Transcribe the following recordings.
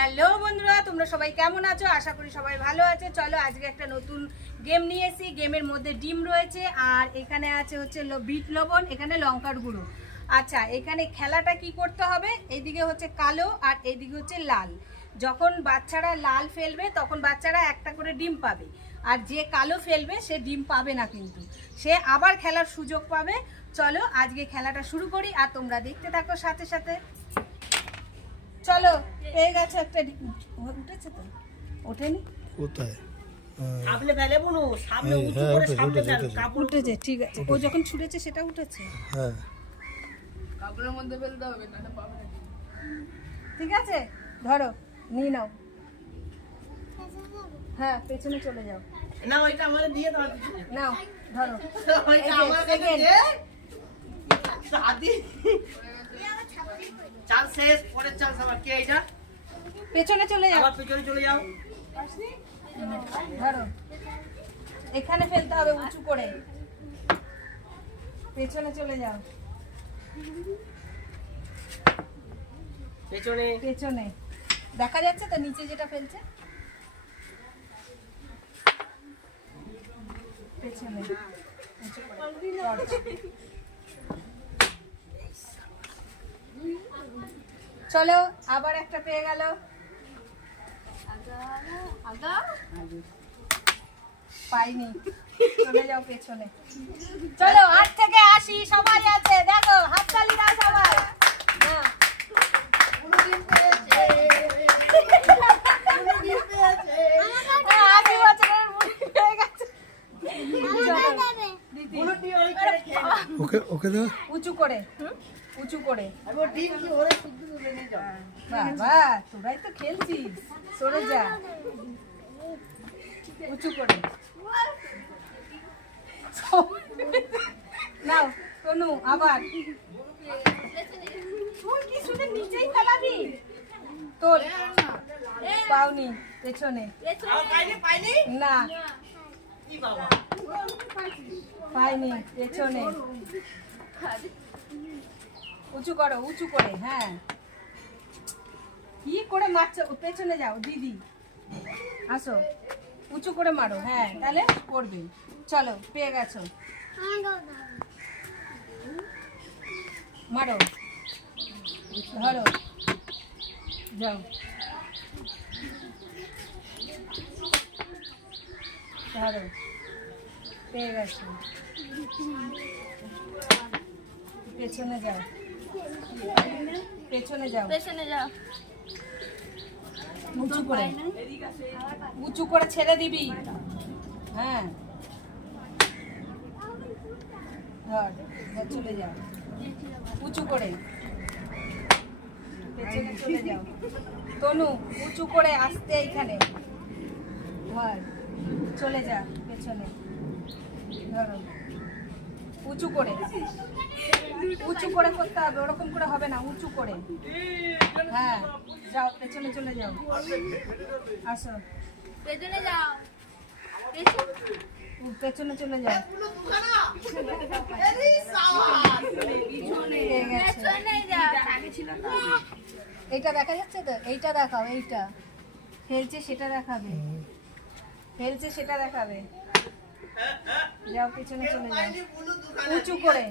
Hello বন্ধুরা, তোমরা সবাই কেমন আছো? আশা করি সবাই ভালো আছে। চলো আজকে একটা নতুন গেম নিয়ে এসেছি। গেমের মধ্যে ডিম রয়েছে, আর এখানে আছে হচ্ছে বিট লবণ, এখানে লঙ্কার গুঁড়ো। আচ্ছা এখানে খেলাটা কি করতে হবে? এইদিকে হচ্ছে কালো, আর এইদিকে হচ্ছে লাল। যখন বাচ্চারা লাল ফেলবে, তখন বাচ্চারা একটা করে ডিম পাবে। আর যে কালো ফেলবে, সে ডিম পাবে না কিন্তু। সে আবার খেলার সুযোগ পাবে। চলো আজকে খেলাটা শুরু করি, আর তোমরা দেখতে থাকো সাথে সাথে। চলো পেয়ে গেছে একটা উঠেছে তো? ওঠেনি? কোথায়? হ্যাঁ। সামনে ফেলে সামনে উঁচু করে উঠেছে, ঠিক আছে। ও যখন ছুটেছে সেটা উঠেছে? হ্যাঁ। ঠিক আছে? ধরো নিয়ে নাও। হ্যাঁ পেছনে চলে যাও। না ওইটা আমাদের দিয়ে দাও নাও ধরো। ওইটা। দাদি চাল শেষ পরের চাল সবার কে এটা পেছনে চলে যাও। আবার পিছনে চলে যাও। ধরো। এখানে ফেলতে হবে উঁচু করে। পেছনে চলে যাও। পেছনে। পেছনে। দেখা যাচ্ছে তো নিচে যেটা ফেলছে? পেছনে। চলো আবার একটা পেয়ে গেল। পাইনি। চলে যাও পেছনে। চলো আট থেকে আসি সবাই আছে দেখো হাততালি দাও সবাই। হয়ে। নাও। ওকে ওকে দাও। উঁচু করে। হুম? উঁচু করে। আর ও ডিম কি ওরে শুদ্ধ তুলে নিয়ে যাও বাবা তোরাই তো খেলছিস। সরে যা। উঁচু করে। নাও তনু আবার। তুই কি শুনে নিচেই ফেলাবি তোর পাওনি পেছনে। আর পাইনি পাইনি? না। কি পাইনি পেছনে। উঁচু করো, উঁচু করে হ্যাঁ। কি করে মারছো? পেছনে যাও, দিদি। আসো। উঁচু করে মারো হ্যাঁ তাহলে করবে। চলো, পেয়ে গেছো। মারো। ধরো। যাও। ধরো। পেয়ে গেছো। পেছনে যাও। পেছনে যাও। পেছনে যাও। উঁচু করে। উঁচু করে ছেড়ে দিবি। হ্যাঁ। ধর চলে যাও। উঁচু করে। পেছনে চলে যাও। তনু উঁচু করে আসতে এইখানে। ধর চলে যা পেছনে। ধরো। উঁচু করে। উঁচু করে করতে হবে ওরকম করে হবে না উঁচু করে। হ্যাঁ যাও পেছনে চলে যাও। আসো। পেছনে যাও। পেছনে? চলে যাও। এইটা দেখা যাচ্ছে তো? এইটা দেখাও এইটা। ফেলছে সেটা দেখাবে। ফেলছে সেটা দেখাবে। যাও পেছনে চলে যাও। উঁচু করে।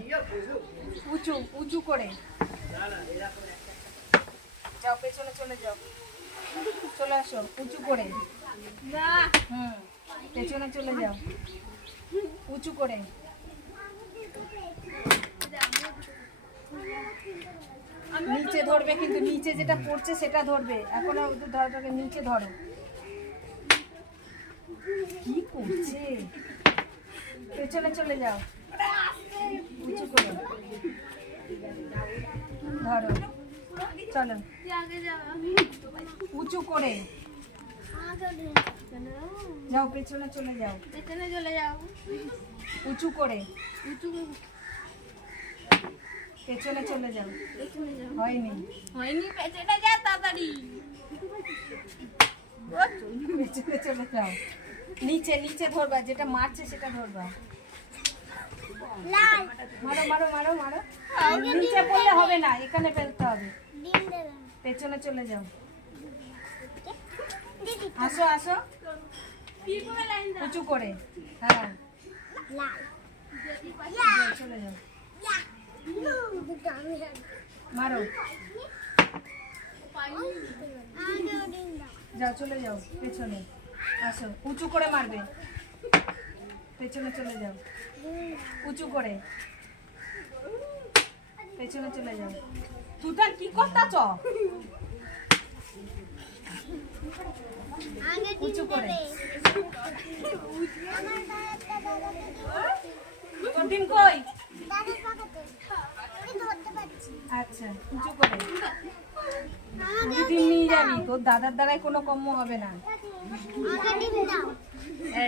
উঁচু উঁচু করে। যাও পেছনে চলে যাও। চলে আসো উঁচু করে। না। হুম পেছনে চলে যাও। উঁচু করে। নিচে ধরবে কিন্তু নিচে যেটা পড়ছে সেটা ধরবে। এখন ধরাটাকে নিচে ধরো। কি করছে? পেছনে চলে যাও। উঁচু করে। ধরো। চলো। আগে যাও উঁচু করে। যাও পেছনে চলে যাও। পেছনে চলে যাও উঁচু করে। উঁচু পেছনে চলে যাও। হয়নি। হয়নি পেছনে যা তাড়াতাড়ি। পেছনে চলে যাও। নিচে নিচে ধরবা যেটা মারছে সেটা ধরবা। মারো মারো মারো মারো। নিচে পড়লে হবে না এখানে ফেলতে হবে। পেছনে চলে যাও। আসো আসো। উঁচু করে। হ্যাঁ। চলে যাও। মারো। যাও চলে যাও পেছনে। আসো উঁচু করে মারবে। পেছনে চলে যাও। উঁচু করে। পেছনে চলে যাও। তুতার কি করতাছ? উঁচু করে। তোর ডিম কই? আচ্ছা উঁচু করে। তুই ডিম নিয়ে যাবি তোর দাদার দ্বারাই কোনো কম্য হবে না।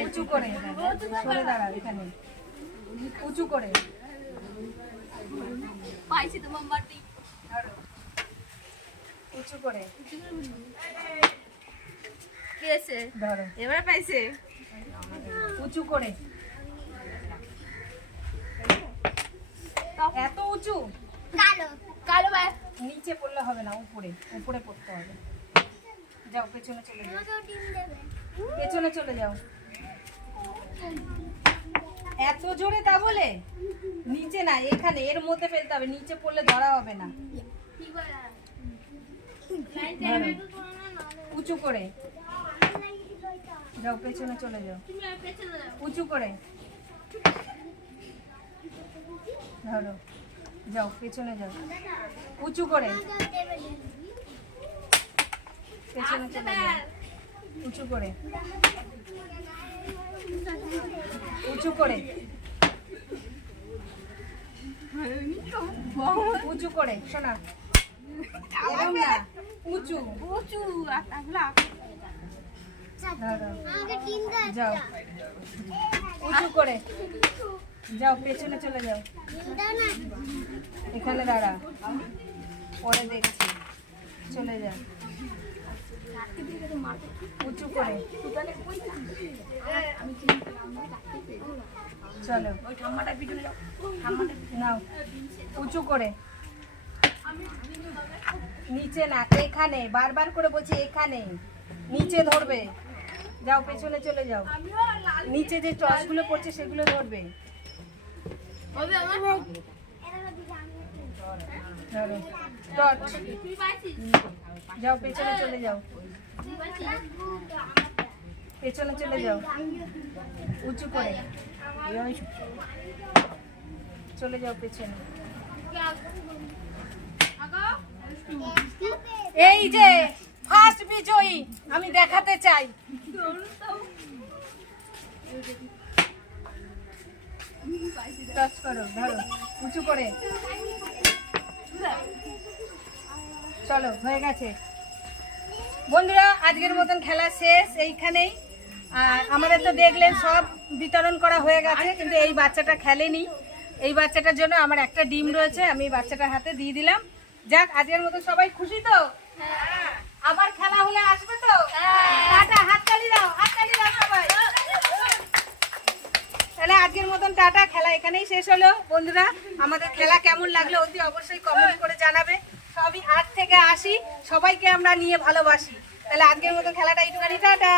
উঁচু করে সরে দাঁড়া এখানে। উঁচু করে। পাইছি মাটি উঁচু করে। ধরো। এবারে পাইছে? উঁচু করে। এত উঁচু? কালো। ভাই নিচে পড়লে হবে না উপরে। উপরে পড়তে হবে। যাও পেছনে চলে যাও। পেছনে চলে যাও। এত জোরে তা বলে? নিচে না এখানে এর মধ্যে ফেলতে হবে। নিচে পড়লে ধরা হবে না। উঁচু করে। যাও পেছনে চলে যাও। উঁচু করে। ধরো। যাও, পেছনে যাও। উঁচু করে। পেছনে চলে যাও। উঁচু করে। উঁচু করে। উঁচু করে শোনা উঁচু উঁচু। যাও। উঁচু করে। যাও, পেছনে চলে যাও। এখানে দাঁড়া। পরে দেখছি। চলে যা। উঁচু করে। চলো। নাও। উঁচু করে। নিচে না, এখানে। বারবার করে বলছি এখানে। নিচে ধরবে। যাও, পেছনে চলে যাও। নিচে যে টসগুলো পড়ছে সেগুলো ধরবে। ধরো। যাও, পেছনে চলে যাও। পেছনে চলে যাও। উঁচু করে। চলে যাও পেছনে। এই যে ফার্স্ট বিজয়ী, আমি দেখাতে চাই। টাচ করো, ধরো। উঁচু করে। চলো, হয়ে গেছে। বন্ধুরা, আজকের মতন খেলা শেষ এইখানেই। আর আমাদের তো দেখলেন সব বিতরণ করা হয়ে গেছে, কিন্তু এই বাচ্চাটা খেলেনি। এই বাচ্চাটার জন্য আমার একটা ডিম রয়েছে, আমি বাচ্চাটার হাতে দিয়ে দিলাম। যাক, আজকের মতো সবাই খুশি তো? আবার খেলা হলে আসবে তো? হাততালি দাও হাততালি দাও সবাই। তাহলে আজকের মতন টাটা এখানেই শেষ হলো। বন্ধুরা, আমাদের খেলা কেমন লাগল অতি অবশ্যই কমেন্ট করে জানাবে। সবই আট থেকে আসি সবাইকে আমরা নিয়ে ভালোবাসি। তাহলে আজকের মতো খেলাটা একটুখানি টাটা!